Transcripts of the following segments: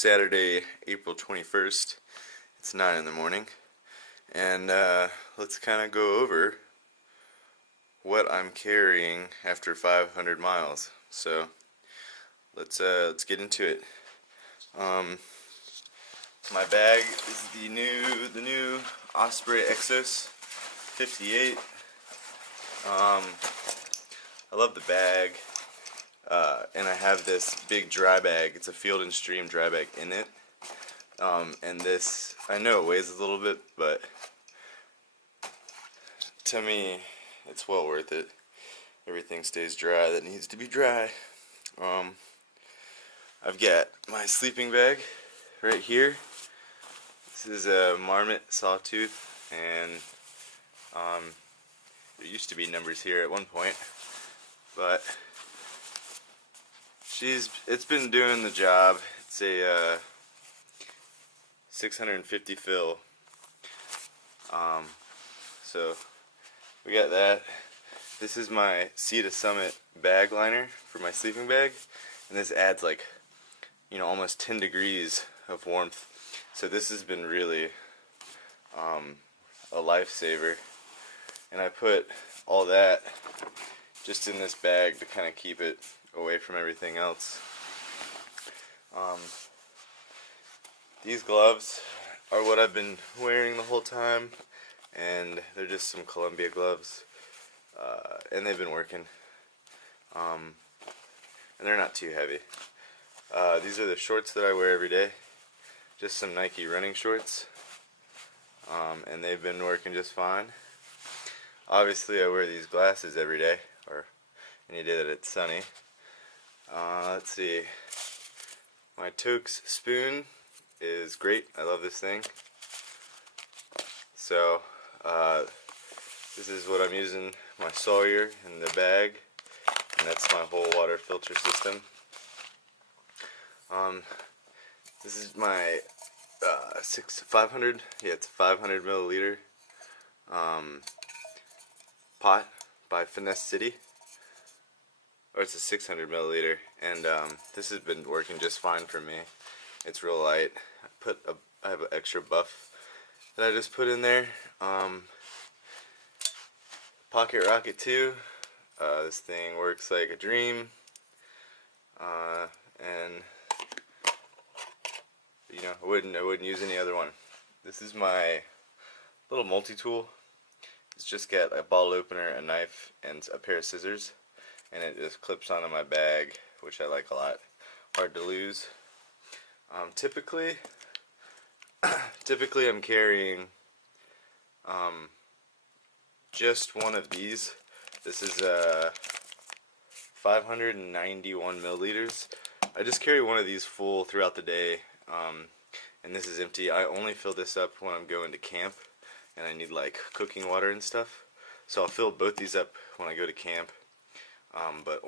Saturday, April 21st. It's 9 in the morning, and let's kind of go over what I'm carrying after 500 miles. So let's get into it. My bag is the new Osprey Exos 58. I love the bag. And I have this big dry bag. It's a Field and Stream dry bag in it. And this, I know it weighs a little bit, but to me, it's well worth it. Everything stays dry that needs to be dry. I've got my sleeping bag right here. This is a Marmot Sawtooth, and there used to be numbers here at one point, but it's been doing the job. It's a 650 fill. So we got that. This is my Sea to Summit bag liner for my sleeping bag, and this adds like, almost 10 degrees of warmth. So this has been really a lifesaver. And I put all that just in this bag to kind of keep it away from everything else. These gloves are what I've been wearing the whole time, and they're just some Columbia gloves, and they've been working, and they're not too heavy. These are the shorts that I wear every day, just some Nike running shorts, and they've been working just fine. Obviously I wear these glasses every day, or any day that it's sunny. Let's see, my Tokes spoon is great. I love this thing. So this is what I'm using, my Sawyer in the bag, and that's my whole water filter system. This is my 500, yeah, it's a 500 milliliter pot by Finesse City, or it's a 600 milliliter, and this has been working just fine for me. It's real light. I have an extra buff that I just put in there. Pocket Rocket 2. This thing works like a dream, and I wouldn't use any other one. This is my little multi-tool. It's just got a bottle opener, a knife, and a pair of scissors, and it just clips onto my bag, which I like a lot. Hard to lose. Typically I'm carrying just one of these. This is 591 milliliters. I just carry one of these full throughout the day, and this is empty. I only fill this up when I'm going to camp and I need like cooking water and stuff. So I'll fill both these up when I go to camp, but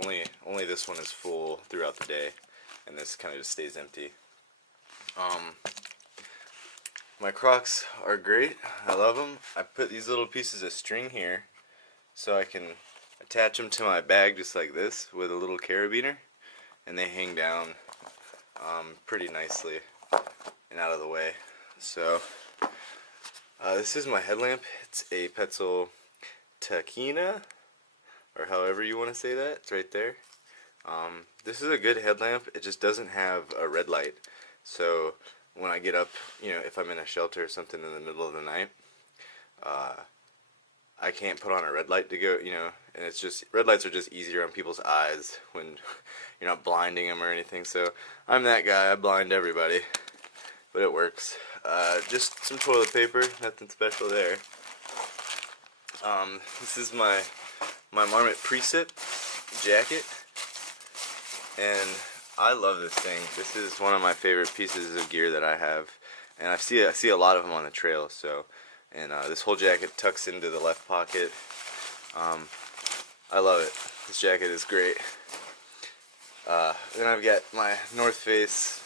only this one is full throughout the day, and this kind of just stays empty. My Crocs are great. I love them. I put these little pieces of string here so I can attach them to my bag just like this with a little carabiner, and they hang down pretty nicely and out of the way. So this is my headlamp. It's a Petzl Taquina, or however you want to say that. It's right there. This is a good headlamp. It just doesn't have a red light. So when I get up, if I'm in a shelter or something in the middle of the night, I can't put on a red light to go, and it's just, red lights are just easier on people's eyes when you're not blinding them or anything. So I'm that guy. I blind everybody, but it works. Just some toilet paper, nothing special there. This is my Marmot Precip jacket, and I love this thing. This is one of my favorite pieces of gear that I have, and I see a lot of them on the trail. So, and this whole jacket tucks into the left pocket. I love it. This jacket is great. Then I've got my North Face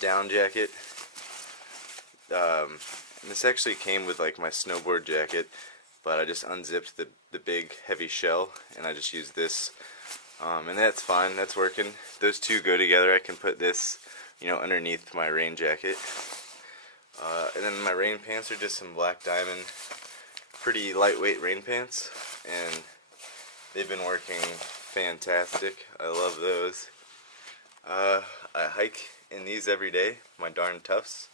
down jacket. And this actually came with like my snowboard jacket, but I just unzipped the big heavy shell, and I just used this. And that's fine, that's working. Those two go together. I can put this you know, underneath my rain jacket. And then my rain pants are just some Black Diamond, pretty lightweight rain pants, and they've been working fantastic. I love those. I hike in these every day, my darn Toughs.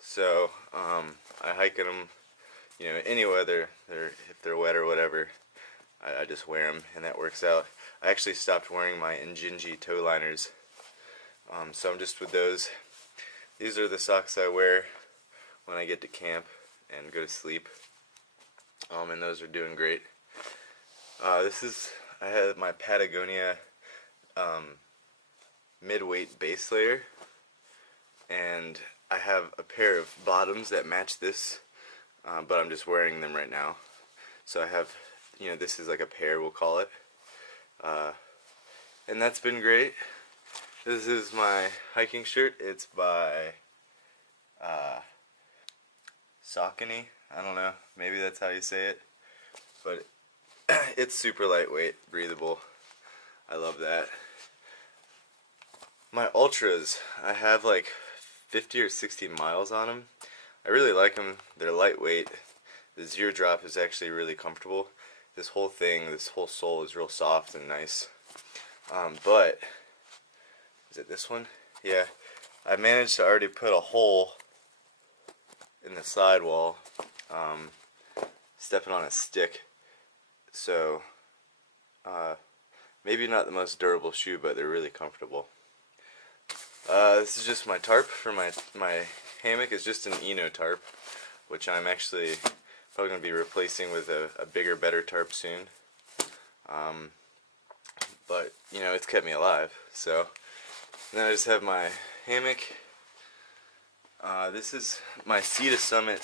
So I hike in them, you know, any weather. If they're wet or whatever, I just wear them, and that works out. I actually stopped wearing my Injinji toe liners, so I'm just with those. These are the socks I wear when I get to camp and go to sleep, and those are doing great. I had my Patagonia mid-weight base layer, and I have a pair of bottoms that match this, but I'm just wearing them right now. So I have, you know, this is like a pair, we'll call it, and that's been great. This is my hiking shirt. It's by Saucony. I don't know, maybe that's how you say it, but it's super lightweight, breathable. I love that. My Ultras, I have like 50 or 60 miles on them. I really like them. They're lightweight. The zero drop is actually really comfortable. This whole thing, this whole sole is real soft and nice. But, is it this one? Yeah. I managed to already put a hole in the sidewall, stepping on a stick. So, maybe not the most durable shoe, but they're really comfortable. This is just my tarp for my hammock. Is just an Eno tarp, which I'm actually probably going to be replacing with a bigger, better tarp soon. But, you know, it's kept me alive. So, and then I just have my hammock. This is my Sea to Summit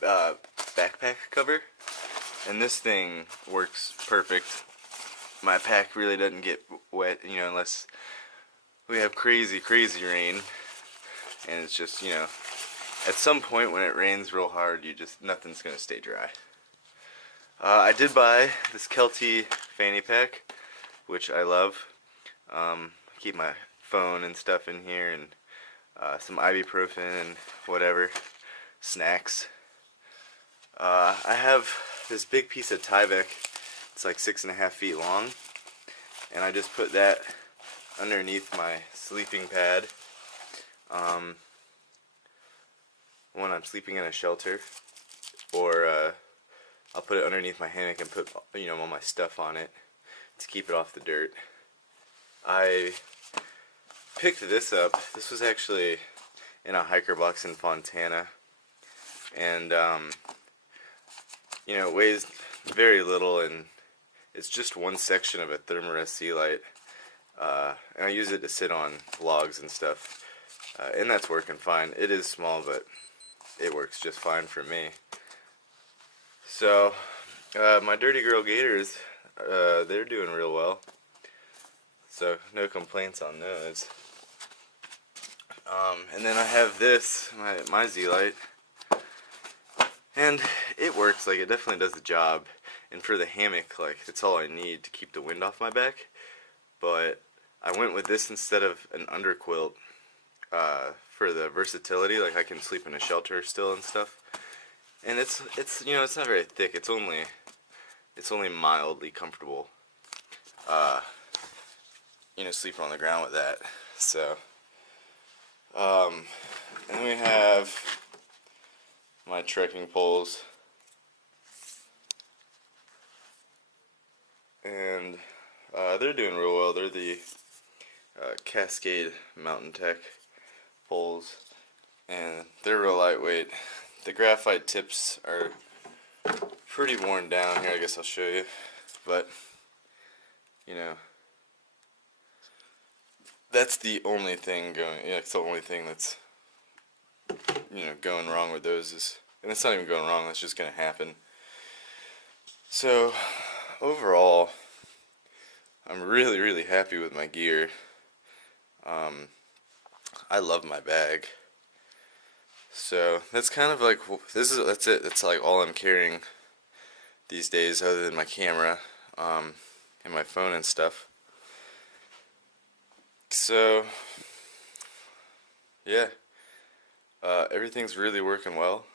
backpack cover, and this thing works perfect. My pack really doesn't get wet, you know, unless we have crazy rain, and it's just, you know, at some point when it rains real hard, nothing's gonna stay dry. I did buy this Kelty fanny pack, which I love. I keep my phone and stuff in here, and some ibuprofen and whatever, snacks. I have this big piece of Tyvek. It's like 6.5 feet long, and I just put that underneath my sleeping pad when I'm sleeping in a shelter, or I'll put it underneath my hammock and put, you know, all my stuff on it to keep it off the dirt. I picked this up. This was actually in a hiker box in Fontana, and you know, it weighs very little, and it's just one section of a Thermarest Sea Light. And I use it to sit on logs and stuff, and that's working fine. It is small, but it works just fine for me. So, my Dirty Girl Gators, they're doing real well, so no complaints on those. And then I have this, my Z-Light, and it works. Like, it definitely does the job, and for the hammock, like, it's all I need to keep the wind off my back. But I went with this instead of an underquilt, for the versatility. Like, I can sleep in a shelter still and stuff, and it's you know, it's not very thick. It's only mildly comfortable, you know, sleeping on the ground with that. So and then we have my trekking poles, and they're doing real well. They're the Cascade Mountain Tech poles, and they're real lightweight. The graphite tips are pretty worn down here. I guess I'll show you, but you know, that's the only thing going. Yeah, it's the only thing that's, you know, going wrong with those is, and it's not even going wrong. That's just gonna happen. So overall, I'm really happy with my gear. I love my bag. So that's kind of like, that's it. That's like all I'm carrying these days, other than my camera, and my phone and stuff. So Yeah, everything's really working well.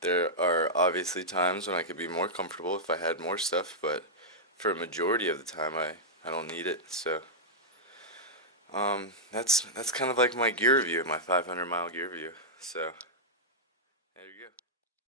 There are obviously times when I could be more comfortable if I had more stuff, but for a majority of the time, I don't need it. So, that's kind of like my gear review, my 500 mile gear review. So, there you go.